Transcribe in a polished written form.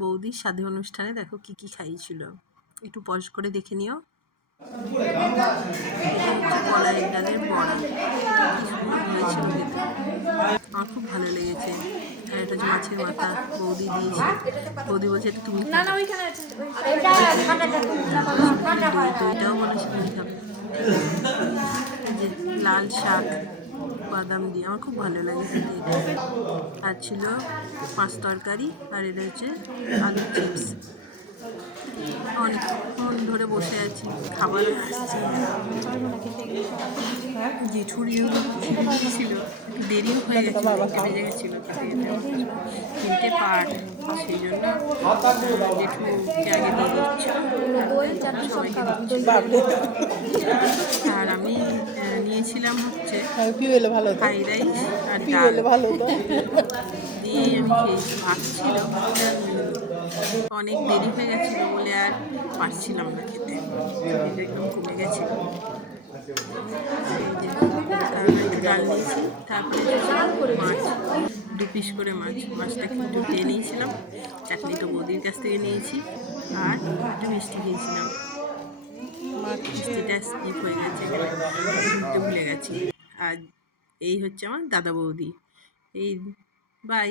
বৌদির সাধে অনুষ্ঠানে দেখো কি কি খাইয়েছিল, একটু পজ করে দেখে নিও। কলাইয়ের ডালের বড়া কি সুন্দর হয়েছিল খেতে, আমার খুব ভালো লেগেছে। আর এটা হচ্ছে মাছের মাথা, বৌদি দিয়েছে। বৌদি বলছে এটা তুমি দইটাও বলেছে তুমি খাবে। যে লাল শাক বাদাম দিয়ে, আমার খুব ভালো লাগে খেতে এটা। আর ছিল মাছ তরকারি, আর এটা হচ্ছে আলুর চিপস। অনেকক্ষণ ধরে বসে আছি, খাবার আসছে। জেঠুরিও ছিল, দেরিও হয়ে গেছিলো, বেজে গেছিলো তিনটে পার্ট, সেই জন্য জেঠুকে আগে দিয়ে দিচ্ছিল, সবাইকে দিচ্ছিল। আর আমি নিয়েছিলাম হচ্ছে ফ্রাইড রাইস আর ডাল দিয়ে আমি খেয়েছি। ভাত ছিল, অনেক দেরি হয়ে গেছিলো বলে আর পারছিলাম না খেতে, একদম কমে গেছিল। একটু ডাল নিয়েছি, তারপরে মাছ 2 পিস করে মাছটা একটু দিয়ে নিয়েছিলাম। চাটনি তো বৌদির কাছ থেকে নিয়েছি, আর একটু মিষ্টি খেয়েছিলাম। মিষ্টিটা স্কিপ হয়ে গেছে, এখানে ভুলে গেছি। আর এই হচ্ছে আমার দাদা বৌদি। এই বাই।